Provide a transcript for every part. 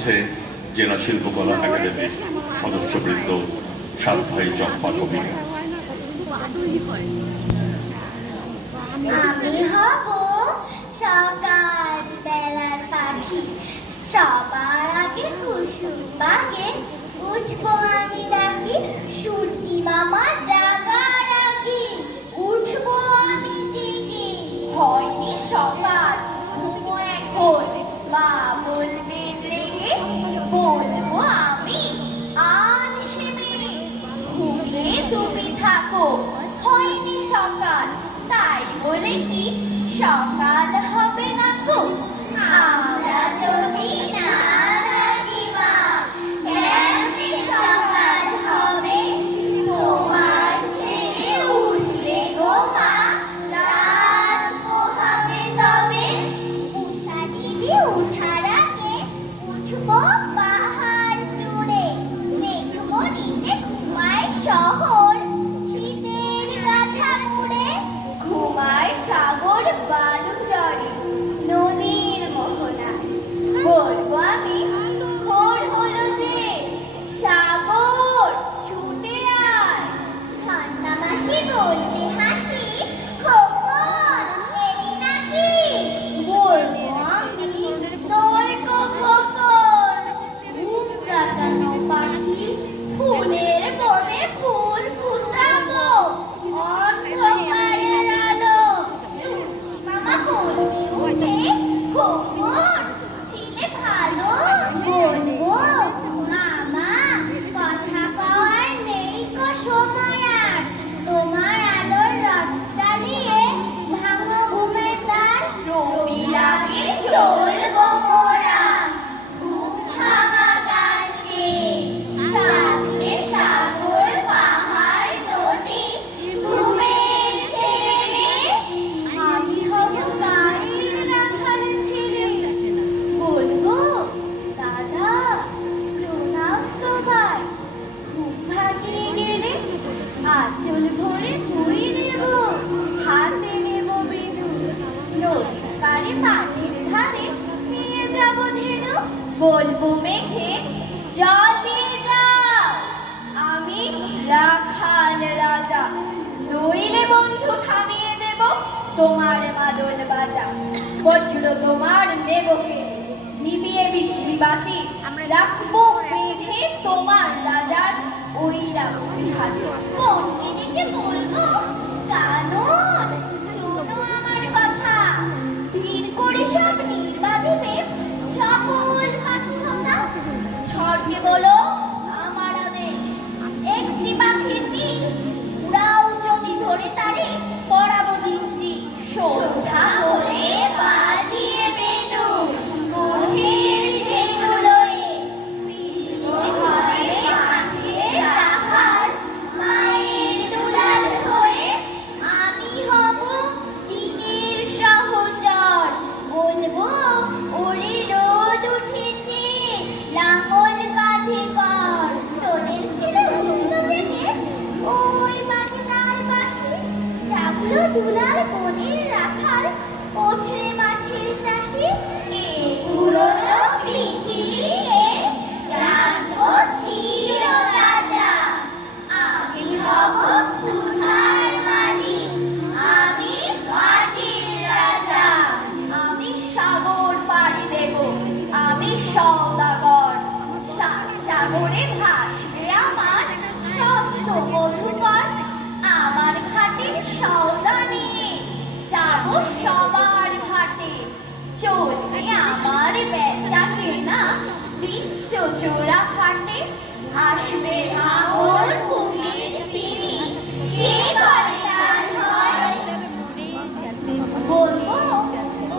করছে জেলা শিল্পকলা একাডেমির সদস্যবৃন্দ, সাতভাই চম্পা কবিতা। আমি হব সকাল বেলার পাখি, সবার আগে কুসুম বাগে উঠবো আমি ডাকি, সূর্যি মামা জাগার আগে উঠবো আমি জেগে। হয়নি সকাল ঘুমো এখন, মা বলবেন রেগে, বলবো আমি আনসেমে ঘুমিয়ে তুমি থাকো। হয়নি সকাল তাই বলে কি সকাল হবে না গো? আমরা যদি না থাকি মা কেমনে সকাল হবে? তোমার ছেলে উঠলে গো মা রাত পোহাবে তবে। উষা দিদি উঠার আগে উঠবো পাহাড় চূড়ে, দেখবো নিচে ঘুমায় শহর শীতের কাঁথা মুড়ে। ঘুমায় সাগর বালু চড়ে নদীর মোহনায়, বলবো আমি ভোর হলো যে সাগর ছুটে আয়। ঠান্ডা মাসি বলবে হাসি, খোকন এলি নাকি? বলবো আমি নয় গো খোকন, ঘুম জাগানো পাখি, ফুলের বনে ফুল ফুটাবো অন্ধকারের আলো। সূর্যি মামা বলবে উঠে, খোকন ছিলে ভালো। বলবো মামা কথা কওয়ার নেই গো সময় আর, তোমার আলোর রথ চালিয়ে ভাঙো ঘুমের দ্বার। রবির আগে চলবো মোরা ঘুম ভাঙা গান গেয়ে, সামনে সাগর পাহাড় নদী ঘুমের ছেলে। আমি হব গাড়ির রাখাল ছেলে, বলবো দাদা প্রণাম তোমায়, ঘুম ভাঙিয়ে গেলে আঁচল ভরে মুড়ি নেব, হাতে নেব বেনু, নদীর পাড়ে মাটির ধারে নিয়ে যাব ধেনু। বলবো মেঘে জল দিয়ে যাও, আমি রাখাল রাজা, নইলে বন্ধু থামিয়ে দেব তোমার মাদল বাজা। বজ্র তোমার নেব কেড়ে, নিবিয়ে বিজলি বাতি রাখবো বেঁধে তোমার রাজার ওই রাখি হাতে। পণ্ডিতকে বলবো কানন শোনো আমার কথা, ধীর করে সব নির্বাধিবে সকল পাখি কথা। ঝড়কে বলো আমার আদেশ, একটি পাখির নীল উড়াও যদি ধরে তারে পড়াবো জিঞ্জি। সন্ধ্যা হলে বাজিয়ে বেনু কোঠের ধেনু লয়ে, ফিরবো ঘরে মাঠের রাখাল মায়ের দুলাল হয়ে। আমি হব দিনের সহচর, বলবো ওরে রোদ উঠেছে লাঙল কাঁধে কর। তোদের ছেলে উঠলো জেগে ওই মাটিটার পাশে, জাগলো দুলাল বনের রাখাল ওঠরে মাঠের চাষি। এই পুরনো পৃথিবীতে রাখবো চিরতাজা, আমি হব ক্ষুধার মালিক, আমি মাটির রাজা। আমি সাগর পাড়ি দেব, আমি সওদাগর, সাত সাগরে ভাসবে আমার শব্দ মধুকর। আমার ঘাটের সওদা নিয়ে যাব সবার ঘাটে, চলবে আমার বেচা কেনা বিশ্ব জোড়া ঘাটে। আসবে ভাঙর কুমির তিনি, কে করে আর হয়? বলবো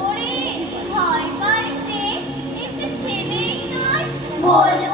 ওরে ভয় পায় যে এসে ছেলেই নয়। বলবো